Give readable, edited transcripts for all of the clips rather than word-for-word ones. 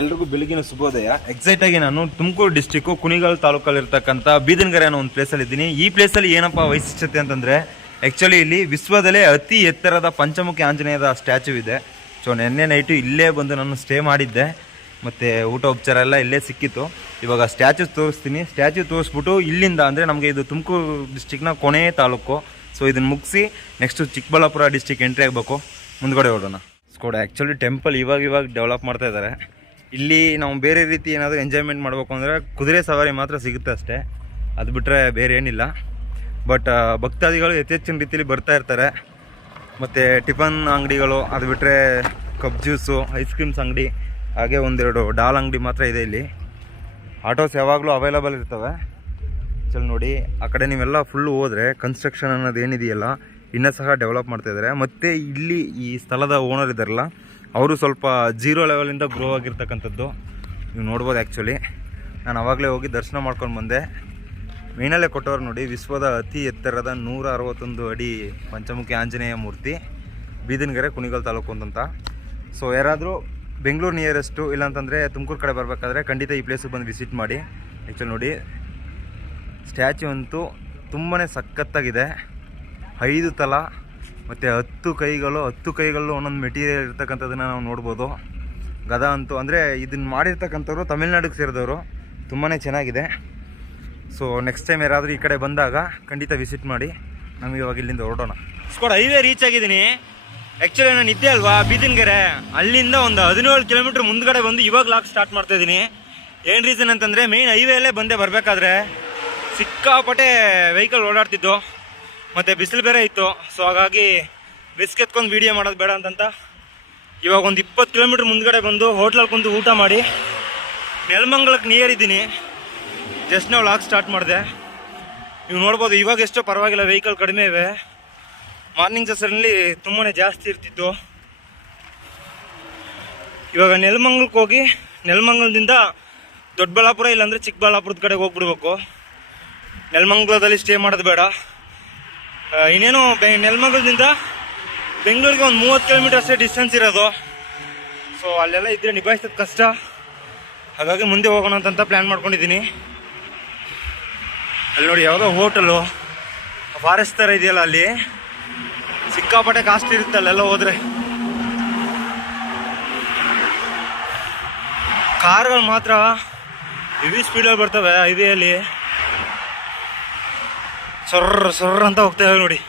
ಎಲ್ರಿಗೂ ಬೆಳಗಿನ ಶುಭೋದಯ. ಎಕ್ಸೈಟ್ ಆಗಿ ನಾನು ತುಮಕೂರು ಡಿಸ್ಟಿಕ್ ಕುಣಿಗಲ್ ತಾಲೂಕಲ್ಲಿ ಇರ್ತಕ್ಕಂಥ ಬೀದನ್ಗೆರೆ ಅನ್ನೋ ಒಂದು ಪ್ಲೇಸಲ್ಲಿ ಇದ್ದೀನಿ. ಈ ಪ್ಲೇಸಲ್ಲಿ ಏನಪ್ಪ ವೈಶಿಷ್ಟ್ಯತೆ ಅಂತಂದರೆ, ಆ್ಯಕ್ಚುಲಿ ಇಲ್ಲಿ ವಿಶ್ವದಲ್ಲೇ ಅತಿ ಎತ್ತರದ ಪಂಚಮುಖಿ ಆಂಜನೇಯದ ಸ್ಟ್ಯಾಚು ಇದೆ. ಸೊ ನೆನ್ನೆ ನೈಟು ಇಲ್ಲೇ ಬಂದು ನಾನು ಸ್ಟೇ ಮಾಡಿದ್ದೆ, ಮತ್ತು ಊಟ ಉಪಚಾರ ಎಲ್ಲ ಇಲ್ಲೇ ಸಿಕ್ಕಿತ್ತು. ಇವಾಗ ಸ್ಟ್ಯಾಚು ತೋರಿಸ್ತೀನಿ. ಸ್ಟ್ಯಾಚು ತೋರಿಸ್ಬಿಟ್ಟು ಇಲ್ಲಿಂದ ಅಂದರೆ ನಮಗೆ ಇದು ತುಮಕೂರು ಡಿಸ್ಟಿಕ್ನ ಕೊನೆ ತಾಲೂಕು. ಸೊ ಇದನ್ನು ಮುಗಿಸಿ ನೆಕ್ಸ್ಟು ಚಿಕ್ಕಬಳ್ಳಾಪುರ ಡಿಸ್ಟಿಕ್ ಎಂಟ್ರಿ ಆಗಬೇಕು. ಮುಂದ್ಗಡೆ ಹೊಡೋಣ. ಸ್ಕೋಡ ಆ್ಯಕ್ಚುಲಿ ಟೆಂಪಲ್ ಇವಾಗ ಡೆವಲಪ್ ಮಾಡ್ತಾ ಇದ್ದಾರೆ. ಇಲ್ಲಿ ನಾವು ಬೇರೆ ರೀತಿ ಏನಾದರೂ ಎಂಜಾಯ್ಮೆಂಟ್ ಮಾಡಬೇಕು ಅಂದರೆ ಕುದುರೆ ಸವಾರಿ ಮಾತ್ರ ಸಿಗುತ್ತೆ ಅಷ್ಟೇ, ಅದು ಬಿಟ್ಟರೆ ಬೇರೆ ಏನಿಲ್ಲ. ಬಟ್ ಭಕ್ತಾದಿಗಳು ಯಥೇಚ್ಛಿನ ರೀತಿಯಲ್ಲಿ ಬರ್ತಾ ಇರ್ತಾರೆ. ಮತ್ತು ಟಿಫನ್ ಅಂಗಡಿಗಳು, ಅದು ಬಿಟ್ಟರೆ ಕಪ್ ಜ್ಯೂಸು, ಐಸ್ ಕ್ರೀಮ್ಸ್ ಅಂಗಡಿ, ಹಾಗೆ ಒಂದೆರಡು ಡಾಲ್ ಅಂಗಡಿ ಮಾತ್ರ ಇದೆ ಇಲ್ಲಿ. ಆಟೋಸ್ ಯಾವಾಗಲೂ ಅವೈಲಬಲ್ ಇರ್ತವೆ. ಚಲ್ ನೋಡಿ, ಆ ಕಡೆ ನೀವೆಲ್ಲ ಫುಲ್ಲು ಹೋದರೆ ಕನ್ಸ್ಟ್ರಕ್ಷನ್ ಅನ್ನೋದು ಏನಿದೆಯಲ್ಲ ಇನ್ನೂ ಸಹ ಡೆವಲಪ್ ಮಾಡ್ತಾಯಿದ್ದಾರೆ. ಮತ್ತು ಇಲ್ಲಿ ಈ ಸ್ಥಳದ ಓನರ್ ಇದ್ದಾರಲ್ಲ, ಅವರು ಸ್ವಲ್ಪ ಜೀರೋ ಲೆವೆಲಿಂದ ಗ್ರೋ ಆಗಿರ್ತಕ್ಕಂಥದ್ದು ನೀವು ನೋಡ್ಬೋದು. ಆ್ಯಕ್ಚುಲಿ ನಾನು ಆವಾಗಲೇ ಹೋಗಿ ದರ್ಶನ ಮಾಡ್ಕೊಂಡು ಬಂದೆ. ಮೇನಲ್ಲೇ ಕೊಟ್ಟವ್ರು ನೋಡಿ, ವಿಶ್ವದ ಅತಿ ಎತ್ತರದ 161 ಅಡಿ ಪಂಚಮುಖಿ ಆಂಜನೇಯ ಮೂರ್ತಿ, ಬೀದನ್ಗೆರೆ ಕುಣಿಗಲ್ ತಾಲೂಕು ಅಂತಂತ. ಸೊ ಯಾರಾದರೂ ಬೆಂಗಳೂರು ನಿಯರೆಸ್ಟು ಇಲ್ಲಾಂತಂದರೆ ತುಮಕೂರು ಕಡೆ ಬರಬೇಕಾದ್ರೆ ಖಂಡಿತ ಈ ಪ್ಲೇಸಿಗೆ ಬಂದು ವಿಸಿಟ್ ಮಾಡಿ. ಆ್ಯಕ್ಚುಲಿ ನೋಡಿ, ಸ್ಟ್ಯಾಚ್ಯು ಅಂತೂ ತುಂಬಾ ಸಖತ್ತಾಗಿದೆ. 5 ತಲ ಮತ್ತು 10 ಕೈಗಳು, 10 ಕೈಗಳಲ್ಲೂ ಒಂದೊಂದು ಮೆಟೀರಿಯಲ್ ಇರ್ತಕ್ಕಂಥದ್ದನ್ನು ನಾವು ನೋಡ್ಬೋದು. ಗದ ಅಂತೂ ಅಂದರೆ ಇದನ್ನು ಮಾಡಿರ್ತಕ್ಕಂಥವ್ರು ತಮಿಳ್ನಾಡಿಗೆ ಸೇರಿದವರು. ತುಂಬಾ ಚೆನ್ನಾಗಿದೆ. ಸೊ ನೆಕ್ಸ್ಟ್ ಟೈಮ್ ಯಾರಾದರೂ ಈ ಕಡೆ ಬಂದಾಗ ಖಂಡಿತ ವಿಸಿಟ್ ಮಾಡಿ. ನಮಗೆ ಇವಾಗ ಇಲ್ಲಿಂದ ಹೊರಡೋಣ. ಸ್ಕೋಡ್ ಹೈವೇ ರೀಚ್ ಆಗಿದ್ದೀನಿ. ಆ್ಯಕ್ಚುಲಿ ನಾನು ಇದ್ದೆ ಅಲ್ವಾ ಬೀದನ್ಗೆರೆ, ಅಲ್ಲಿಂದ ಒಂದು 17 ಕಿಲೋಮೀಟ್ರ್ ಮುಂದ್ಗಡೆ ಬಂದು ಇವಾಗ ಲಾಕ್ ಸ್ಟಾರ್ಟ್ ಮಾಡ್ತಾಯಿದ್ದೀನಿ. ಏನು ರೀಸನ್ ಅಂತಂದರೆ, ಮೇಯ್ನ್ ಹೈವೇಲ್ಲೇ ಬಂದೆ ಬರಬೇಕಾದ್ರೆ ಸಿಕ್ಕಾಪಟ್ಟೆ ವೆಹಿಕಲ್ ಓಡಾಡ್ತಿದ್ದು, ಮತ್ತು ಬಿಸಿಲು ಬೇರೆ ಇತ್ತು. ಸೊ ಹಾಗಾಗಿ ರಿಸ್ಕ್ ಎತ್ಕೊಂಡು ವೀಡಿಯೋ ಮಾಡೋದು ಬೇಡ ಅಂತಂತ ಇವಾಗ ಒಂದು 20 ಕಿಲೋಮೀಟ್ರ್ ಮುಂದ್ಗಡೆ ಬಂದು ಹೋಟ್ಲಲ್ಲಿ ಕುಂತು ಊಟ ಮಾಡಿ ನೆಲಮಂಗಲಕ್ಕೆ ನಿಯರ್ ಇದ್ದೀನಿ. ಜಸ್ಟ್ ನಾವು ಲಾಕ್ ಸ್ಟಾರ್ಟ್ ಮಾಡಿದೆ. ನೀವು ನೋಡ್ಬೋದು ಇವಾಗ ಎಷ್ಟೋ ಪರವಾಗಿಲ್ಲ, ವೆಹಿಕಲ್ ಕಡಿಮೆ ಇವೆ. ಮಾರ್ನಿಂಗ್ ಸೆಷನಲ್ಲಿ ತುಂಬಾ ಜಾಸ್ತಿ ಇರ್ತಿತ್ತು. ಇವಾಗ ನೆಲಮಂಗಲಕ್ಕೆ ಹೋಗಿ ನೆಲಮಂಗಲದಿಂದ ದೊಡ್ಡಬಳ್ಳಾಪುರ ಇಲ್ಲಾಂದರೆ ಚಿಕ್ಕಬಳ್ಳಾಪುರದ ಕಡೆಗೆ ಹೋಗ್ಬಿಡ್ಬೇಕು. ನೆಲಮಂಗಲದಲ್ಲಿ ಸ್ಟೇ ಮಾಡೋದು ಬೇಡ. ಇನ್ನೇನು ನೆಲಮಂಗಲದಿಂದ ಬೆಂಗಳೂರಿಗೆ ಒಂದು 30 ಕಿಲೋಮೀಟರ್ ಅಷ್ಟೇ ಡಿಸ್ಟೆನ್ಸ್ ಇರೋದು. ಸೊ ಅಲ್ಲೆಲ್ಲ ಇದ್ದರೆ ನಿಭಾಯಿಸೋದು ಕಷ್ಟ. ಹಾಗಾಗಿ ಮುಂದೆ ಹೋಗೋಣ ಅಂತ ಪ್ಲ್ಯಾನ್ ಮಾಡ್ಕೊಂಡಿದ್ದೀನಿ. ಅಲ್ಲಿ ನೋಡಿ, ಯಾವುದೋ ಹೋಟೆಲು ಫಾರೆಸ್ಟ್ ಥರ ಇದೆಯಲ್ಲ, ಅಲ್ಲಿ ಸಿಕ್ಕಾಪಟ್ಟೆ ಕಾಸ್ಟ್ ಇರುತ್ತೆ ಅಲ್ಲೆಲ್ಲ ಹೋದರೆ. ಕಾರ್ಗಳು ಮಾತ್ರ ಹೆವಿ ಸ್ಪೀಡಲ್ಲಿ ಬರ್ತವೆ ಹೈವೇಯಲ್ಲಿ, ಸೊರ್ರ ಅಂತ ಹೋಗ್ತೇವೆ ನೋಡಿ.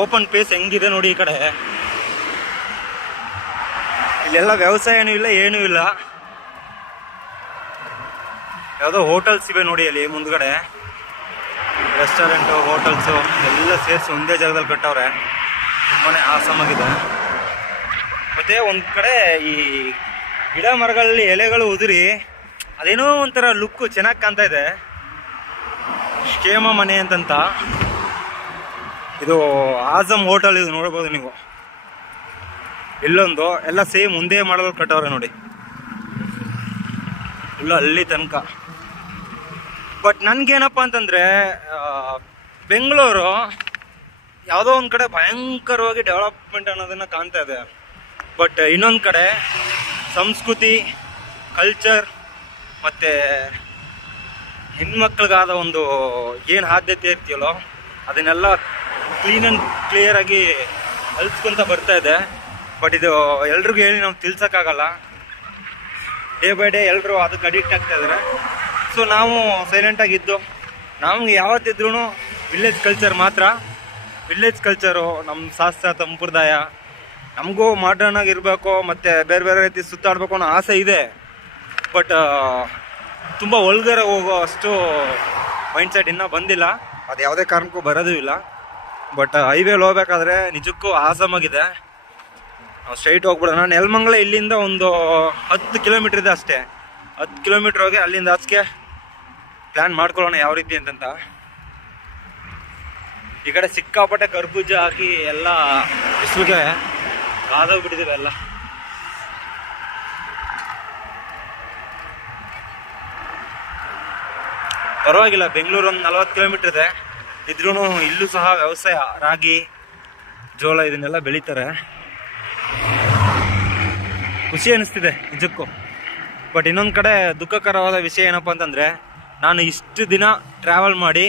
ಓಪನ್ ಪ್ಲೇಸ್ ಹೆಂಗಿದೆ ನೋಡಿ. ಈ ಕಡೆ ಇಲ್ಲೆಲ್ಲ ವ್ಯವಸಾಯನೂ ಇಲ್ಲ, ಏನೂ ಇಲ್ಲ. ಯಾವುದೋ ಹೋಟೆಲ್ಸ್ ಇವೆ ನೋಡಿ ಅಲ್ಲಿ ಮುಂದ್ಗಡೆ, ರೆಸ್ಟೋರೆಂಟು, ಹೋಟೆಲ್ಸು ಎಲ್ಲ ಸೇರಿಸಿ ಒಂದೇ ಜಾಗದಲ್ಲಿ ಕಟ್ಟವ್ರೆ. ತುಂಬಾ ಆಸಮಾಗಿದೆ. ಮತ್ತು ಒಂದು ಕಡೆ ಈ ಗಿಡ ಮರಗಳಲ್ಲಿ ಎಲೆಗಳು ಉದುರಿ ಅದೇನೋ ಒಂಥರ ಲುಕ್ಕು ಚೆನ್ನಾಗಿ ಕಾಣ್ತಾ ಇದೆ. ಕ್ಷೇಮ ಮನೆ ಅಂತಂತ ಇದು ಆಜಮ್ ಹೋಟೆಲ್, ಇದು ನೋಡ್ಬೋದು ನೀವು. ಇಲ್ಲೊಂದು ಎಲ್ಲ ಸೇಮ್ ಒಂದೇ ಮಾಡಲ್ ಕಟ್ಟವ್ರೆ ನೋಡಿ, ಇಲ್ಲ ಅಲ್ಲಿ ತನಕ. ಬಟ್ ನನಗೇನಪ್ಪ ಅಂತಂದರೆ, ಬೆಂಗಳೂರು ಯಾವುದೋ ಒಂದು ಕಡೆ ಭಯಂಕರವಾಗಿ ಡೆವಲಪ್ಮೆಂಟ್ ಅನ್ನೋದನ್ನು ಕಾಣ್ತಾ ಇದೆ. ಬಟ್ ಇನ್ನೊಂದು ಕಡೆ ಸಂಸ್ಕೃತಿ, ಕಲ್ಚರ್ ಮತ್ತು ಹೆಣ್ಮಕ್ಳಿಗಾದ ಒಂದು ಏನು ಆದ್ಯತೆ ಇರ್ತೀಯಲ್ಲೋ ಅದನ್ನೆಲ್ಲ ಕ್ಲೀನ್ ಆ್ಯಂಡ್ ಕ್ಲಿಯರಾಗಿ ಅಲ್ಸ್ಕೊತ ಬರ್ತಾ ಇದೆ. ಬಟ್ ಇದು ಎಲ್ರಿಗೂ ಹೇಳಿ ನಾವು ತಿಳ್ಸೋಕ್ಕಾಗಲ್ಲ. ಡೇ ಬೈ ಡೇ ಎಲ್ಲರೂ ಅದಕ್ಕೆ ಅಡಿಕ್ಟ್ ಆಗ್ತಾ ಇದ್ದಾರೆ. ಸೊ ನಾವು ಸೈಲೆಂಟಾಗಿದ್ದು, ನಮ್ಗೆ ಯಾವತ್ತಿದ್ರೂ ವಿಲೇಜ್ ಕಲ್ಚರ್ ಮಾತ್ರ. ವಿಲೇಜ್ ಕಲ್ಚರು ನಮ್ಮ ಶಾಸ್ತ್ರ ಸಂಪ್ರದಾಯ. ನಮಗೂ ಮಾಡ್ರನ್ ಆಗಿರಬೇಕು ಮತ್ತು ಬೇರೆ ಬೇರೆ ರೀತಿ ಸುತ್ತಾಡಬೇಕು ಅನ್ನೋ ಆಸೆ ಇದೆ. ಬಟ್ ತುಂಬ ಒಳಗಡೆ ಹೋಗೋ ಅಷ್ಟು ಮೈಂಡ್ಸೆಟ್ ಇನ್ನೂ ಬಂದಿಲ್ಲ. ಅದು ಯಾವುದೇ ಕಾರಣಕ್ಕೂ ಬರೋದೂ ಇಲ್ಲ. ಬಟ್ ಹೈವೇಲಿ ಹೋಗ್ಬೇಕಾದ್ರೆ ನಿಜಕ್ಕೂ ಆಸಮಾಗಿದೆ. ನಾವು ಸ್ಟ್ರೈಟ್ ಹೋಗ್ಬಿಡೋಣ. ನೆಲಮಂಗಲ ಇಲ್ಲಿಂದ ಒಂದು 10 ಕಿಲೋಮೀಟ್ರ್ ಇದೆ ಅಷ್ಟೇ. 10 ಕಿಲೋಮೀಟ್ರ್ ಹೋಗಿ ಅಲ್ಲಿಂದ ಆಚೆಗೆ ಪ್ಲ್ಯಾನ್ ಮಾಡ್ಕೊಳ್ಳೋಣ ಯಾವ ರೀತಿ ಅಂತಂತ. ಈ ಕಡೆ ಸಿಕ್ಕಾಪಟ್ಟೆ ಕರ್ಬೂಜ ಹಾಕಿ ಎಲ್ಲ ಬಿಸಿಲಿಗೆ ಕಾದೋಗ್ಬಿಟ್ಟಿದ್ದೀವಿ ಎಲ್ಲ. ಪರವಾಗಿಲ್ಲ, ಬೆಂಗಳೂರು ಒಂದು 40 ಕಿಲೋಮೀಟ್ರ್ ಇದೆ. ಇದ್ರೂ ಇಲ್ಲೂ ಸಹ ವ್ಯವಸಾಯ, ರಾಗಿ ಜೋಳ ಇದನ್ನೆಲ್ಲ ಬೆಳೀತಾರೆ. ಖುಷಿ ಅನ್ನಿಸ್ತಿದೆ ನಿಜಕ್ಕೂ. ಬಟ್ ಇನ್ನೊಂದು ಕಡೆ ದುಃಖಕರವಾದ ವಿಷಯ ಏನಪ್ಪ ಅಂತಂದರೆ, ನಾನು ಇಷ್ಟು ದಿನ ಟ್ರಾವೆಲ್ ಮಾಡಿ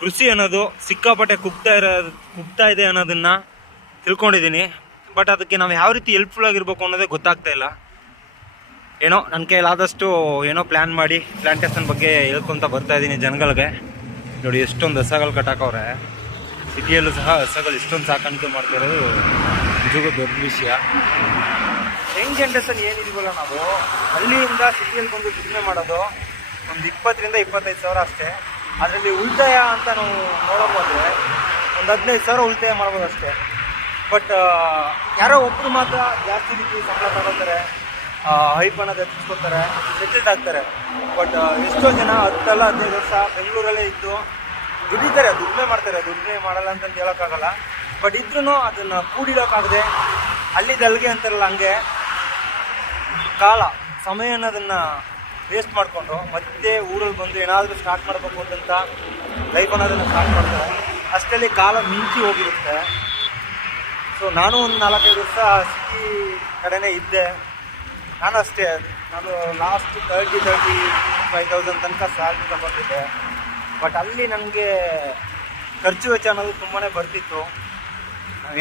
ಕೃಷಿ ಅನ್ನೋದು ಸಿಕ್ಕಾಪಟ್ಟೆ ಕುಗ್ತಾ ಇದೆ ಅನ್ನೋದನ್ನು ತಿಳ್ಕೊಂಡಿದ್ದೀನಿ. ಬಟ್ ಅದಕ್ಕೆ ನಾವು ಯಾವ ರೀತಿ ಹೆಲ್ಪ್ಫುಲ್ ಆಗಿರ್ಬೇಕು ಅನ್ನೋದೇ ಗೊತ್ತಾಗ್ತಾ ಇಲ್ಲ. ಏನೋ ನನ್ನ ಕೈಲಾದಷ್ಟು ಏನೋ ಪ್ಲ್ಯಾನ್ ಮಾಡಿ ಪ್ಲ್ಯಾಂಟೇಷನ್ ಬಗ್ಗೆ ಹೇಳ್ಕೊತ ಬರ್ತಾಯಿದ್ದೀನಿ ಜನಗಳಿಗೆ. ನೋಡಿ ಎಷ್ಟೊಂದು ಹಸಗಳು ಕಟ್ಟಾಕವ್ರೆ. ಸಿಟಿಯಲ್ಲೂ ಸಹ ಹಸಗಳು ಇಷ್ಟೊಂದು ಸಾಕಾಣಿಕೆ ಮಾಡ್ತಿರೋದು ನಿಜಕ್ಕೂ ದೊಡ್ಡ ವಿಷಯ. ಯಂಗ್ ಜನ್ರೇಷನ್ ಏನಿದೀವಲ್ಲ, ನಾವು ಹಳ್ಳಿಯಿಂದ ಸಿಟಿಯಲ್ಲಿ ಬಂದು ದುಡಿಮೆ ಮಾಡೋದು ಒಂದು 20,000 to 25,000 ಅಷ್ಟೇ. ಅದರಲ್ಲಿ ಉಳಿತಾಯ ಅಂತ ನಾವು ನೋಡೋಬೋದ್ರೆ ಒಂದು 15,000 ಉಳಿತಾಯ ಮಾಡ್ಬೋದು ಅಷ್ಟೇ. ಬಟ್ ಯಾರೋ ಒಬ್ಬರು ಮಾತ್ರ ಜಾಸ್ತಿ ರೀತಿ ಸಂಬಳ ತಗೋತಾರೆ, ಹೈಪಣದ ಹೆಚ್ಚಿಸ್ಕೊತಾರೆ, ಸೆಟಲ್ಡ್ ಆಗ್ತಾರೆ. ಬಟ್ ಎಷ್ಟೋ ಜನ 10 ಅಲ್ಲ 15 ವರ್ಷ ಬೆಂಗಳೂರಲ್ಲೇ ಇದ್ದು ದುಡಿತಾರೆ, ದುಡಿಮೆ ಮಾಡ್ತಾರೆ. ದುಡಿಮೆ ಮಾಡಲ್ಲ ಅಂತ ಹೇಳೋಕ್ಕಾಗಲ್ಲ. ಬಟ್ ಇದ್ರೂ ಅದನ್ನು ಕೂಡಿಡೋಕ್ಕಾಗದೆ ಅಲ್ಲಿಗೆ ಅಂತಾರಲ್ಲ, ಹಂಗೆ ಸಮಯ ಅನ್ನೋದನ್ನು ವೇಸ್ಟ್ ಮಾಡಿಕೊಂಡು ಮತ್ತೆ ಊರಲ್ಲಿ ಬಂದು ಏನಾದರೂ ಸ್ಟಾರ್ಟ್ ಮಾಡಬೇಕು ಅಂತಂತ ಲೈಫ್ ಅನ್ನೋದನ್ನು ಸ್ಟಾರ್ಟ್ ಮಾಡ್ತಾರೆ. ಅಷ್ಟರಲ್ಲಿ ಕಾಲ ಮಿಂಚಿ ಹೋಗಿರುತ್ತೆ. ಸೊ ನಾನು ಒಂದು 4-5 ವರ್ಷ ಸಿಟಿ ಕಡೆನೇ ಇದ್ದೆ. ನಾನು ಅಷ್ಟೇ, ನಾನು ಲಾಸ್ಟ್ 35,000 ತನಕ ಸ್ಯಾಲ್ರಿ ತಗೊಂಡಿದ್ದೆ. ಬಟ್ ಅಲ್ಲಿ ನನಗೆ ಖರ್ಚು ವೆಚ್ಚ ಅನ್ನೋದು ತುಂಬಾ ಬರ್ತಿತ್ತು.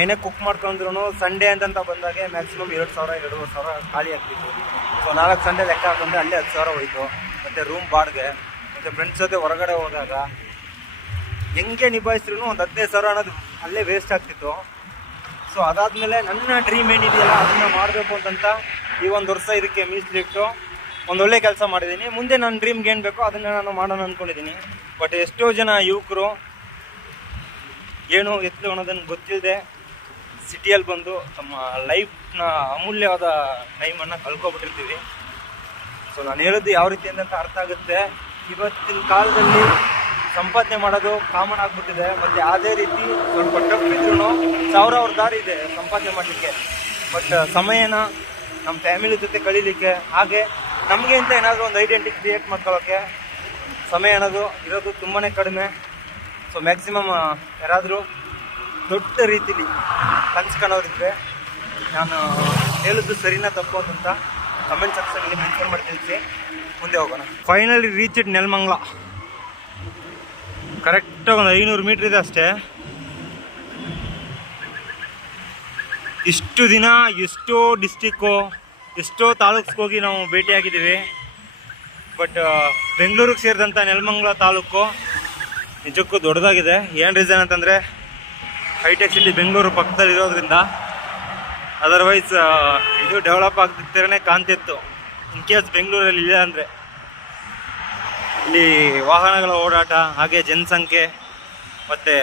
ಏನೇ ಕುಕ್ ಮಾಡ್ಕೊಂಡ್ರು ಸಂಡೇ ಅಂತಂತ ಬಂದಾಗೆ ಮ್ಯಾಕ್ಸಿಮಮ್ 2,000-2,500 ಖಾಲಿ ಆಗ್ತಿತ್ತು. ಸೊ 4 ಸಂಡೇ ಲೆಕ್ಕ ಹಾಕೊಂಡ್ರೆ ಅಲ್ಲೇ 10,000 ಹೋಯಿತು. ಮತ್ತು ರೂಮ್ ಬಾಡ್ಗೆ, ಮತ್ತು ಫ್ರೆಂಡ್ಸ್ ಜೊತೆ ಹೊರಗಡೆ ಹೋದಾಗ ಹೆಂಗೆ ನಿಭಾಯಿಸಿದ್ರು ಒಂದು 15,000 ಅನ್ನೋದು ಅಲ್ಲೇ ವೇಸ್ಟ್ ಆಗ್ತಿತ್ತು. ಸೊ ಅದಾದಮೇಲೆ ನನ್ನ ಡ್ರೀಮ್ ಏನಿದೆಯಲ್ಲ ಅದನ್ನು ಮಾಡಬೇಕು ಅಂತಂತ ಈ 1 ವರ್ಷ ಇದಕ್ಕೆ ಮೀಸಲಿಟ್ಟು ಒಂದೊಳ್ಳೆ ಕೆಲಸ ಮಾಡಿದ್ದೀನಿ. ಮುಂದೆ ನನ್ನ ಡ್ರೀಮ್ಗೆ ಏನು ಬೇಕೋ ಅದನ್ನು ನಾನು ಮಾಡೋಣ ಅಂದ್ಕೊಂಡಿದ್ದೀನಿ. ಬಟ್ ಎಷ್ಟೋ ಜನ ಯುವಕರು ಏನು ಎತ್ತಲು ಅನ್ನೋದನ್ನು ಗೊತ್ತಿಲ್ಲದೆ ಸಿಟಿಯಲ್ಲಿ ಬಂದು ತಮ್ಮ ಲೈಫ್ನ ಅಮೂಲ್ಯವಾದ ಟೈಮನ್ನು ಕಳ್ಕೊಬಿಟ್ಟಿರ್ತೀವಿ. ಸೊ ನಾನು ಹೇಳೋದು ಯಾವ ರೀತಿ ಅಂತ ಅರ್ಥ ಆಗುತ್ತೆ. ಇವತ್ತಿನ ಕಾಲದಲ್ಲಿ ಸಂಪಾದನೆ ಮಾಡೋದು ಕಾಮನ್ ಆಗಿಬಿಟ್ಟಿದೆ. ಮತ್ತು ಅದೇ ರೀತಿ ಸ್ವಲ್ಪ ಟಫ್ ಇದ್ರೂ ಸಾವಿರಾರು ದಾರಿ ಇದೆ ಸಂಪಾದನೆ ಮಾಡಲಿಕ್ಕೆ. ಬಟ್ ಸಮಯನ ನಮ್ಮ ಫ್ಯಾಮಿಲಿ ಜೊತೆ ಕಳೀಲಿಕ್ಕೆ, ಹಾಗೆ ನಮಗೆ ಅಂತ ಏನಾದರೂ ಒಂದು ಐಡೆಂಟಿಟಿ ಕ್ರಿಯೇಟ್ ಮಾಡ್ಕೊಳ್ಳೋಕ್ಕೆ ಸಮಯ ಅನ್ನೋದು ಇರೋದು ತುಂಬಾ ಕಡಿಮೆ. ಸೊ ಮ್ಯಾಕ್ಸಿಮಮ್ ಯಾರಾದರೂ ದೊಡ್ಡ ರೀತಿಲಿ ಕನ್ಸ್ಕೊಳ್ಳೋರಿದ್ರೆ ನಾನು ಹೇಳಿದ್ದು ಸರಿನಾ ತಪ್ಪು ಅಂತ ಕಮೆಂಟ್ ಸೆಕ್ಷನಲ್ಲಿ ಮೆನ್ಷನ್ ಮಾಡಿ ತಿಳಿಸಿ. ಮುಂದೆ ಹೋಗೋಣ. Finally reach it Nelamangala. ಕರೆಕ್ಟಾಗಿ ಒಂದು 500 ಮೀಟ್ರ್ ಇದೆ ಅಷ್ಟೇ. ಇಷ್ಟು ದಿನ ಎಷ್ಟೋ ಡಿಸ್ಟಿಕ್ಕು, ಎಷ್ಟೋ ತಾಲೂಕ್ಸ್ಗೆ ಹೋಗಿ ನಾವು ಭೇಟಿಯಾಗಿದ್ದೀವಿ. ಬಟ್ ಬೆಂಗಳೂರಿಗೆ ಸೇರಿದಂಥ ನೆಲಮಂಗಲ ತಾಲೂಕು ನಿಜಕ್ಕೂ ದೊಡ್ಡದಾಗಿದೆ. ಏನು ರೀಸನ್ ಅಂತಂದರೆ ಹೈಟೆಕ್ ಸಿಟಿ ಬೆಂಗಳೂರು ಪಕ್ಕದಲ್ಲಿ ಇರೋದ್ರಿಂದ. ಅದರ್ವೈಸ್ ಇದು ಡೆವಲಪ್ ಆಗ್ತಿರ್ತಾನೆ ಕಾಣ್ತಿತ್ತು. ಇನ್ ಕೇಸ್ ಬೆಂಗಳೂರಲ್ಲಿ ಇಲ್ಲ ಅಂದರೆ ಇಲ್ಲಿ ವಾಹನಗಳ ಓಡಾಟ, ಹಾಗೆ ಜನಸಂಖ್ಯೆ ಮತ್ತು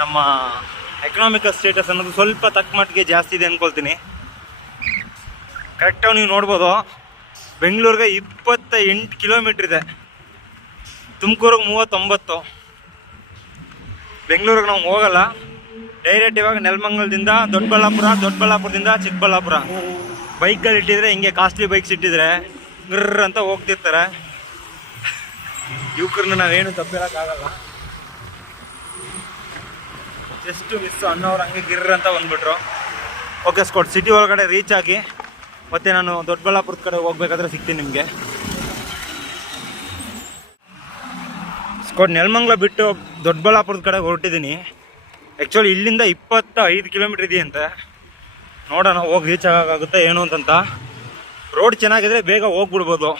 ನಮ್ಮ ಎಕನಾಮಿಕಲ್ ಸ್ಟೇಟಸ್ ಅನ್ನೋದು ಸ್ವಲ್ಪ ತಕ್ಕ ಮಟ್ಟಿಗೆ ಜಾಸ್ತಿ ಇದೆ ಅಂದ್ಕೊಳ್ತೀನಿ. ಕರೆಕ್ಟಾಗಿ ನೀವು ನೋಡ್ಬೋದು, ಬೆಂಗಳೂರಿಗೆ 28 ಕಿಲೋಮೀಟ್ರ್ ಇದೆ, ತುಮಕೂರಿಗೆ 39. ಬೆಂಗಳೂರಿಗೆ ನಾವು ಹೋಗಲ್ಲ, ಡೈರೆಕ್ಟ್ ಇವಾಗ ನೆಲಮಂಗಲದಿಂದ ದೊಡ್ಡಬಳ್ಳಾಪುರದಿಂದ ಚಿಕ್ಕಬಳ್ಳಾಪುರ. ಬೈಕ್ಗಳು ಇಟ್ಟಿದ್ರೆ ಹಿಂಗೆ ಕಾಸ್ಟ್ಲಿ ಬೈಕ್ಸ್ ಇಟ್ಟಿದ್ರೆ ಗ್ರರ್ ಅಂತ ಹೋಗ್ತಿರ್ತಾರೆ. ಯುವಕರನ್ನ ನಾವೇನು ತಪ್ಪಿರೋಕ್ಕಾಗಲ್ಲ. ಜಸ್ಟ್ ಮಿಸ್ ಅನ್ನೋರು ಹಂಗೆ ಗಿರ್ರ ಅಂತ ಬಂದ್ಬಿಟ್ರು. ಓಕೆ ಸ್ಕೋಟ್ ಸಿಟಿ ಒಳಗಡೆ ರೀಚ್ ಆಗಿ ಮತ್ತೆ ನಾನು ದೊಡ್ಡಬಳ್ಳಾಪುರದ ಕಡೆ ಹೋಗ್ಬೇಕಾದ್ರೆ ಸಿಗ್ತೀನಿ ನಿಮಗೆ. ಸ್ಕೋಟ್ ನೆಲಮಂಗಲ ಬಿಟ್ಟು ದೊಡ್ಡಬಳ್ಳಾಪುರದ ಕಡೆ ಹೊರಟಿದ್ದೀನಿ. ಆ್ಯಕ್ಚುಲಿ ಇಲ್ಲಿಂದ 25 ಕಿಲೋಮೀಟ್ರ್ ಇದೆಯಂತೆ. ನೋಡೋಣ ಹೋಗಿ ರೀಚ್ ಆಗೋಕ್ಕಾಗುತ್ತೆ ಏನು ಅಂತಂತ. ರೋಡ್ ಚೆನ್ನಾಗಿದ್ರೆ ಬೇಗ ಹೋಗ್ಬಿಡ್ಬೋದು.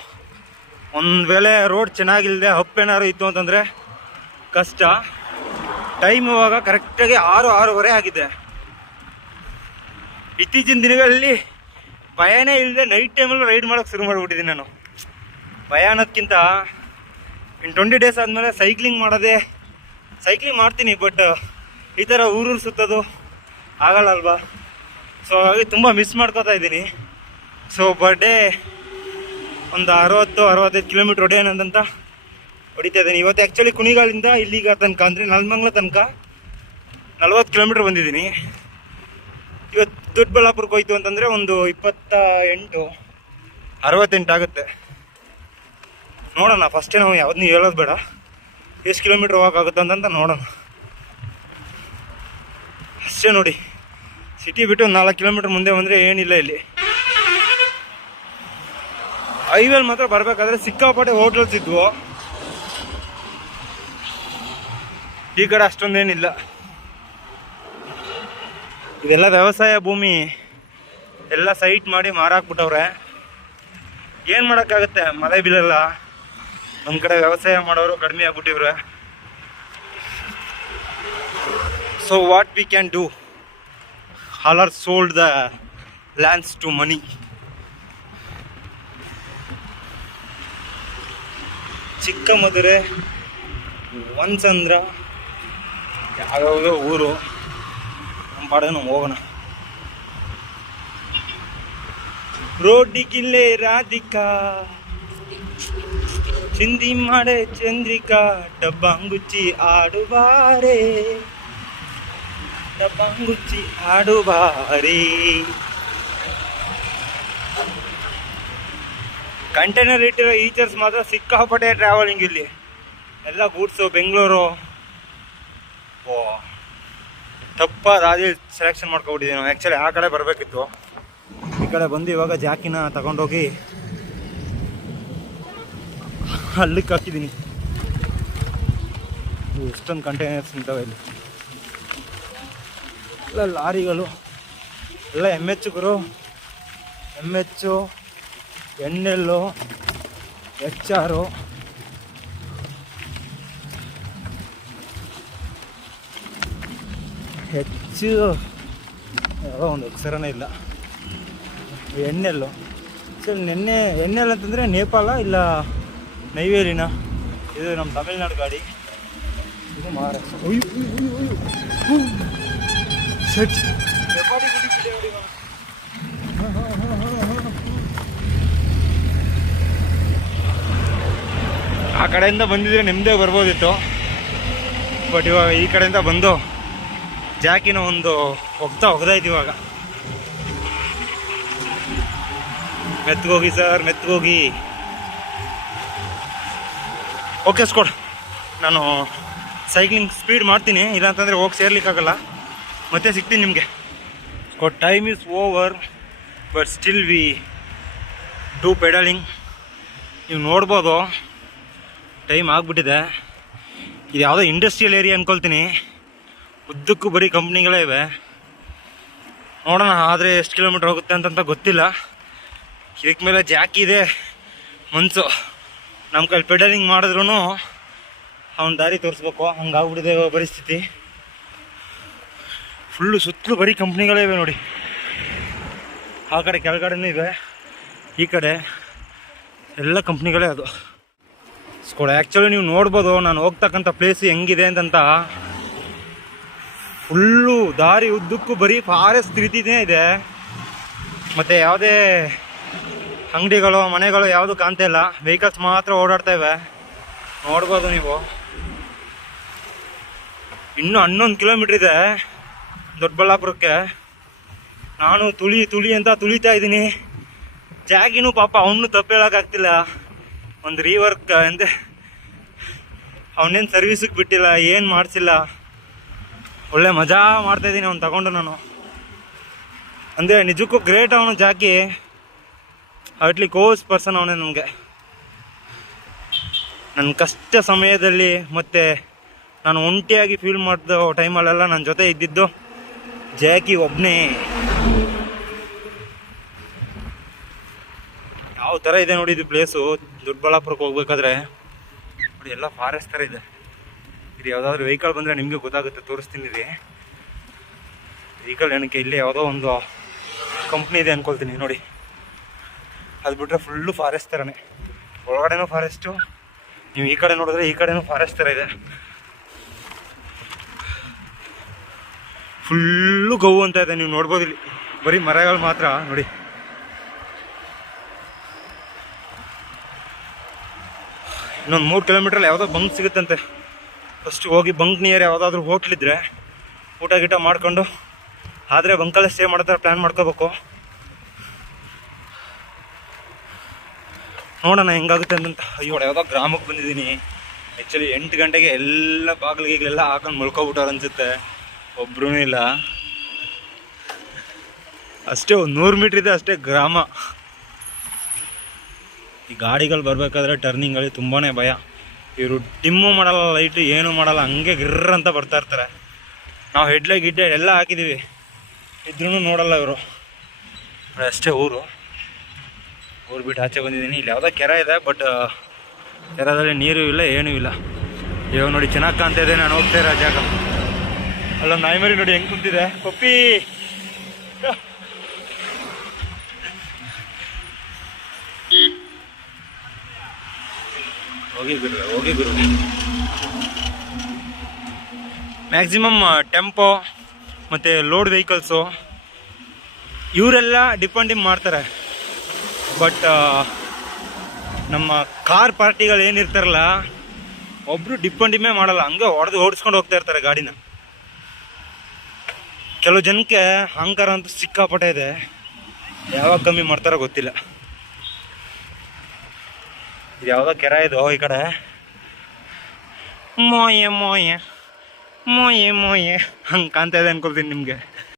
ಒಂದು ವೇಳೆ ರೋಡ್ ಚೆನ್ನಾಗಿಲ್ಲದೆ ಅಪ್ ಏನಾದ್ರು ಇತ್ತು ಅಂತಂದರೆ ಕಷ್ಟ. ಟೈಮ್ ಇವಾಗ ಕರೆಕ್ಟಾಗಿ 6-6:30 ಆಗಿದೆ. ಇತ್ತೀಚಿನ ದಿನಗಳಲ್ಲಿ ಭಯನೇ ಇಲ್ಲದೆ ನೈಟ್ ಟೈಮಲ್ಲಿ ರೈಡ್ ಮಾಡೋಕ್ಕೆ ಶುರು ಮಾಡಿಬಿಟ್ಟಿದ್ದೀನಿ ನಾನು. ಭಯ ಅನ್ನೋದಕ್ಕಿಂತ ಇನ್ನು 20 ಡೇಸ್ ಆದಮೇಲೆ ಸೈಕ್ಲಿಂಗ್ ಮಾಡ್ತೀನಿ. ಬಟ್ ಈ ಥರ ಊರೂರು ಸುತ್ತೋದು ಆಗಲ್ಲ ಅಲ್ವಾ. ಸೊ ಹಾಗಾಗಿ ತುಂಬ ಮಿಸ್ ಮಾಡ್ಕೋತಾ ಇದ್ದೀನಿ. ಸೊ ಬರ್ಡೇ ಒಂದು 60-65 ಕಿಲೋಮೀಟ್ರ್ ಹೊಡೆಯೋಣಂತ ಹೊಡಿತಾ ಇದ್ದೀನಿ. ಇವತ್ತು ಆ್ಯಕ್ಚುಲಿ ಕುಣಿಗಾಲಿಂದ ಇಲ್ಲಿಗ ತನಕ ಅಂದರೆ ನೆಲಮಂಗಲ ತನಕ 40 ಕಿಲೋಮೀಟ್ರ್ ಬಂದಿದ್ದೀನಿ. ಇವತ್ತು ದೊಡ್ಡಬಳ್ಳಾಪುರಕ್ಕೆ ಹೋಯ್ತು ಅಂತಂದರೆ ಒಂದು 68 ಆಗುತ್ತೆ. ನೋಡೋಣ, ಫಸ್ಟೇ ನಾವು ಯಾವುದನ್ನೂ ಹೇಳೋದು ಬೇಡ, ಎಷ್ಟು ಕಿಲೋಮೀಟ್ರ್ ಹೋಗೋಕ್ಕಾಗುತ್ತೆ ಅಂತ ನೋಡೋಣ. ಅಷ್ಟೇ ನೋಡಿ. ಸಿಟಿ ಬಿಟ್ಟು ಒಂದು 4 ಕಿಲೋಮೀಟರ್ ಮುಂದೆ ಬಂದರೆ ಏನಿಲ್ಲ ಇಲ್ಲಿ. ಹೈವೇಲಿ ಮಾತ್ರ ಬರಬೇಕಾದ್ರೆ ಸಿಕ್ಕಾಪಟ್ಟೆ ಹೋಟೆಲ್ಸ್ ಇದ್ವು. ಈ ಕಡೆ ಅಷ್ಟೊಂದೇನಿಲ್ಲ. ಇದೆಲ್ಲ ವ್ಯವಸಾಯ ಭೂಮಿ, ಎಲ್ಲ ಸೈಟ್ ಮಾಡಿ ಮಾರಾಕ್ಬಿಟ್ಟವ್ರೆ. ಏನು ಮಾಡೋಕ್ಕಾಗುತ್ತೆ, ಮಳೆ ಬೀಳಲ್ಲ. ಒಂದು ಕಡೆ ವ್ಯವಸಾಯ ಮಾಡೋರು ಕಡಿಮೆ ಆಗ್ಬಿಟ್ಟಿವ್ರೆ. So what we can do, all are sold the lands to money. Chikkamadure, Ondsandra, ಯಾವ್ಯಾವ ಊರು. ನಮ್ಮ ಪಾಡಿಗೆ ನಾವು ಹೋಗೋಣ. ರೋಡಿಗಿಲ್ಲೇ ರಾಧಿಕಾ, ಚಿಂದಿ ಮಾಡೆ ಚಂದ್ರಿಕಾ, ಡಬ್ಬಂಗುಚ್ಚಿ ಆಡುವಾರೆ, ಡಬ್ಬಂಗುಚ್ಚಿ ಆಡುವಾರೆ. ಕಂಟೈನರ್ ಇಟ್ಟಿರೋ ಈಚರ್ಸ್ ಮಾತ್ರ ಸಿಕ್ಕಾಪಟ್ಟೆ ಟ್ರಾವೆಲಿಂಗ್ ಇಲ್ಲಿ. ಎಲ್ಲ ಗೂಡ್ಸು ಬೆಂಗಳೂರು. ಓ ತಪ್ಪಾದ ಅದೇ ಸೆಲೆಕ್ಷನ್ ಮಾಡ್ಕೊಬಿಟ್ಟಿದ್ದೀವಿ ನಾವು. ಆ್ಯಕ್ಚುಲಿ ಆ ಕಡೆ ಬರಬೇಕಿತ್ತು, ಈ ಕಡೆ ಬಂದು ಇವಾಗ ಜಾಕಿನ ತಗೊಂಡೋಗಿ ಅಲ್ಲಿಗೆ ಹಾಕಿದ್ದೀನಿ. ಎಷ್ಟೊಂದು ಕಂಟೈನರ್ಸ್ ನಿಂತವೆ ಇಲ್ಲಿ. ಎಲ್ಲ ಲಾರಿಗಳು, ಎಲ್ಲ MHಗಳು, MH, NL, HR, ಹೆಚ್ಚು ಯಾವುದೋ ಒಂದು ಅಕ್ಷರನೇ ಇಲ್ಲ. NL ಸರ್, ನೆನ್ನೆ NL ಅಂತಂದರೆ ನೇಪಾಳ ಇಲ್ಲ ನೈವೇಲಿನ. ಇದು ನಮ್ಮ ತಮಿಳ್ನಾಡು ಗಾಡಿ, ಇದು ಮಹಾರಾಷ್ಟ್ರ. ಶೆಟ್ ಆ ಕಡೆಯಿಂದ ಬಂದಿದ್ರೆ ನಿಮ್ಮದೇ ಬರ್ಬೋದಿತ್ತು. ಬಟ್ ಇವಾಗ ಈ ಕಡೆಯಿಂದ ಬಂದು ಜಾಕಿನ ಒಂದು ಒಗ್ದಾಯ್ತು. ಇವಾಗ ಮೆತ್ತಗೋಗಿ ಸರ್, ಮೆತ್ತಗೋಗಿ. ಓಕೆ ಸ್ಕೋಡ್, ನಾನು ಸೈಕ್ಲಿಂಗ್ ಸ್ಪೀಡ್ ಮಾಡ್ತೀನಿ, ಇಲ್ಲಾಂತಂದರೆ ಹೋಗಿ ಸೇರ್ಲಿಕ್ಕಾಗಲ್ಲ. ಮತ್ತೆ ಸಿಗ್ತೀನಿ ನಿಮಗೆ. Squad, time is over but still we do pedalling. ನೀವು ನೋಡ್ಬೋದು ಟೈಮ್ ಆಗಿಬಿಟ್ಟಿದೆ. ಇದು ಯಾವುದೋ ಇಂಡಸ್ಟ್ರಿಯಲ್ ಏರಿಯಾ ಅಂದ್ಕೊಳ್ತೀನಿ. ಉದ್ದಕ್ಕೂ ಬರೀ ಕಂಪ್ನಿಗಳೇ ಇವೆ. ನೋಡೋಣ ಆದರೆ ಎಷ್ಟು ಕಿಲೋಮೀಟ್ರ್ ಹೋಗುತ್ತೆ ಅಂತಂತ ಗೊತ್ತಿಲ್ಲ. ಇದಕ್ಕೆ ಮೇಲೆ ಜಾಕಿ ಇದೆ ಮನ್ಸು. ನಮ್ಮ ಕೈಲಿ ಪೆಡಲಿಂಗ್ ಮಾಡಿದ್ರೂ ಅವನ ದಾರಿ ತೋರಿಸ್ಬೇಕು, ಹಂಗಾಗ್ಬಿಟ್ಟಿದೆ ಪರಿಸ್ಥಿತಿ. ಫುಲ್ಲು ಸುತ್ತಲೂ ಬರೀ ಕಂಪ್ನಿಗಳೇ ಇವೆ ನೋಡಿ. ಆ ಕಡೆ ಕೆಳಗಡೆನೂ ಇವೆ, ಈ ಕಡೆ ಎಲ್ಲ ಕಂಪ್ನಿಗಳೇ ಅದು. ಸ್ಕೋಡ್, ಆ್ಯಕ್ಚುಲಿ ನೀವು ನೋಡ್ಬೋದು ನಾನು ಹೋಗ್ತಕ್ಕಂಥ ಪ್ಲೇಸ್ ಹೆಂಗಿದೆ ಅಂತಂತ. ಫುಲ್ಲು ದಾರಿ ಉದ್ದಕ್ಕೂ ಬರೀ ಫಾರೆಸ್ಟ್ ರೀತಿನೇ ಇದೆ. ಮತ್ತು ಯಾವುದೇ ಅಂಗಡಿಗಳು ಮನೆಗಳು ಯಾವುದು ಕಾಣ್ತಾ ಇಲ್ಲ, ವೆಹಿಕಲ್ಸ್ ಮಾತ್ರ ಓಡಾಡ್ತಾ ಇವೆ. ನೋಡ್ಬೋದು ನೀವು. ಇನ್ನೂ 11 ಕಿಲೋಮೀಟ್ರ್ ಇದೆ ದೊಡ್ಡಬಳ್ಳಾಪುರಕ್ಕೆ. ನಾನು ತುಳಿ ಅಂತ ತುಳಿತಾ ಇದ್ದೀನಿ. ಜಾಗಿನೂ ಪಾಪ ಅವನು ತಪ್ಪು ಹೇಳೋಕ್ಕಾಗ್ತಿಲ್ಲ. ಒಂದು ರೀವರ್ಕ್ ಅಂದರೆ ಅವನೇನು ಸರ್ವಿಸಿಗೆ ಬಿಟ್ಟಿಲ್ಲ, ಏನು ಮಾಡಿಸಿಲ್ಲ. ಒಳ್ಳೆ ಮಜಾ ಮಾಡ್ತಾಯಿದ್ದೀನಿ ಅವ್ನು ತಗೊಂಡು ನಾನು. ಅಂದರೆ ನಿಜಕ್ಕೂ ಗ್ರೇಟ್ ಅವನು ಜಾಕಿ. ಅಟ್ಲಿ ಕೋಸ್ ಪರ್ಸನ್ ಅವನೇ ನಮಗೆ. ನನ್ನ ಕಷ್ಟ ಸಮಯದಲ್ಲಿ ಮತ್ತು ನಾನು ಒಂಟಿಯಾಗಿ ಫೀಲ್ ಮಾಡಿದ ಟೈಮಲ್ಲೆಲ್ಲ ನನ್ನ ಜೊತೆ ಇದ್ದಿದ್ದು ಜಾಕಿ ಒಬ್ಬನೇ. ಯಾವ ಥರ ಇದೆ ನೋಡಿ ಇದು ಪ್ಲೇಸು. ದೊಡ್ಡಬಳ್ಳಾಪುರಕ್ಕೆ ಹೋಗ್ಬೇಕಾದ್ರೆ ನೋಡಿ ಎಲ್ಲ ಫಾರೆಸ್ಟ್ ಥರ ಇದೆ. ಇದು ಯಾವುದಾದ್ರೂ ವೆಹಿಕಲ್ ಬಂದರೆ ನಿಮಗೆ ಗೊತ್ತಾಗುತ್ತೆ, ತೋರಿಸ್ತೀನಿ ರೀ. ವೆಹಿಕಲ್ ಏನಕ್ಕೆ ಇಲ್ಲೇ ಯಾವುದೋ ಒಂದು ಕಂಪ್ನಿ ಇದೆ ಅಂದ್ಕೊಳ್ತೀನಿ ನೋಡಿ. ಅದು ಬಿಟ್ಟರೆ ಫುಲ್ಲು ಫಾರೆಸ್ಟ್ ಥರನೇ. ಒಳಗಡೆನೂ ಫಾರೆಸ್ಟು, ನೀವು ಈ ಕಡೆ ನೋಡಿದ್ರೆ ಈ ಕಡೆನೂ ಫಾರೆಸ್ಟ್ ಥರ ಇದೆ. ಫುಲ್ಲು ಗೌ ಅಂತ ಇದೆ, ನೀವು ನೋಡ್ಬೋದು ಇಲ್ಲಿ ಬರೀ ಮರಗಳು ಮಾತ್ರ ನೋಡಿ. ಇನ್ನೊಂದು 3 ಕಿಲೋಮೀಟ್ರಲ್ಲಿ ಯಾವುದೋ ಬಂಕ್ ಸಿಗುತ್ತಂತೆ. ಫಸ್ಟ್ ಹೋಗಿ ಬಂಕ್ ನಿಯರ್ ಯಾವುದಾದ್ರೂ ಹೋಟ್ಲಿದ್ರೆ ಊಟ ಗೀಟ ಮಾಡಿಕೊಂಡು, ಆದರೆ ಬಂಕಲ್ಲೇ ಸ್ಟೇ ಮಾಡೋ ಪ್ಲ್ಯಾನ್ ಮಾಡ್ಕೋಬೇಕು. ನೋಡೋಣ ಹೆಂಗಾಗುತ್ತೆ ಅಂತ. ಅಯ್ಯೋ, ಯಾವುದೋ ಗ್ರಾಮಕ್ಕೆ ಬಂದಿದ್ದೀನಿ. ಆ್ಯಕ್ಚುಲಿ 8 ಗಂಟೆಗೆ ಎಲ್ಲ ಬಾಗಿಲಿಗೆಲ್ಲ ಹಾಕೊಂಡು ಮಲ್ಕೊಬಿಟ್ಟವ್ರು ಅನಿಸುತ್ತೆ. ಒಬ್ರೂ ಇಲ್ಲ. ಅಷ್ಟೇ ಒಂದು 100 ಮೀಟ್ರ್ ಇದೆ ಅಷ್ಟೇ ಗ್ರಾಮ. ಈ ಗಾಡಿಗಳು ಬರಬೇಕಾದ್ರೆ ಟರ್ನಿಂಗಲ್ಲಿ ತುಂಬಾ ಭಯ. ಇವರು ಡಿಮ್ಮು ಮಾಡಲ್ಲ, ಲೈಟು ಏನೂ ಮಾಡಲ್ಲ, ಹಂಗೆ ಗಿರ್ರ ಅಂತ ಬರ್ತಾ ಇರ್ತಾರೆ. ನಾವು ಹೆಡ್ಲೈಟ್ ಗಿಡ್ಲೈಟ್ ಎಲ್ಲ ಹಾಕಿದ್ದೀವಿ, ಇದ್ರೂ ನೋಡಲ್ಲ ಇವರು. ಅಷ್ಟೇ ಊರು ಬಿಟ್ಟು ಆಚೆ ಬಂದಿದ್ದೀನಿ. ಇಲ್ಲಿ ಯಾವುದೋ ಕೆರೆ ಇದೆ, ಬಟ್ ಕೆರೆದಲ್ಲಿ ನೀರು ಇಲ್ಲ, ಏನೂ ಇಲ್ಲ. ಇವಾಗ ನೋಡಿ ಚೆನ್ನಾಗಿ ಕಾಣ್ತಾ ಇದೆ ನಾನು ಹೋಗ್ತಾ ಇರೋ ಜಾಗ. ಅಲ್ಲೊಂದು ನಾಯಿ ಮರಿ ನೋಡಿ ಹೆಂಗೆ ಕುಂತಿದೆ, ಪಪ್ಪಿ. ಹೋಗಿ ಗುರು. ಮ್ಯಾಕ್ಸಿಮಮ್ ಟೆಂಪೋ ಮತ್ತು ಲೋಡ್ ವೆಹಿಕಲ್ಸು ಇವರೆಲ್ಲ ಡಿಪೆಂಡಿಂಗ್ ಮಾಡ್ತಾರೆ. ಬಟ್ ನಮ್ಮ ಕಾರ್ ಪಾರ್ಟಿಗಳು ಏನಿರ್ತಾರಲ್ಲ, ಒಬ್ಬರು ಡಿಪೆಂಡಿಮೇ ಮಾಡಲ್ಲ, ಹಂಗೆ ಓಡಿಸ್ಕೊಂಡು ಹೋಗ್ತಾ ಇರ್ತಾರೆ ಗಾಡಿನ. ಕೆಲವು ಜನಕ್ಕೆ ಅಹಂಕಾರ ಅಂತೂ ಸಿಕ್ಕಾಪಟ್ಟೆ ಇದೆ, ಯಾವಾಗ ಕಮ್ಮಿ ಮಾಡ್ತಾರೋ ಗೊತ್ತಿಲ್ಲ. ಇದು ಯಾವುದೋ ಕೆರೆ ಇದು ಈ ಕಡೆ. ಮೋಯೆ ಹಂಗೆ ಕಾಣ್ತಾ ಇದೆ ಅನ್ಕೊಳ್ತೀನಿ ನಿಮಗೆ.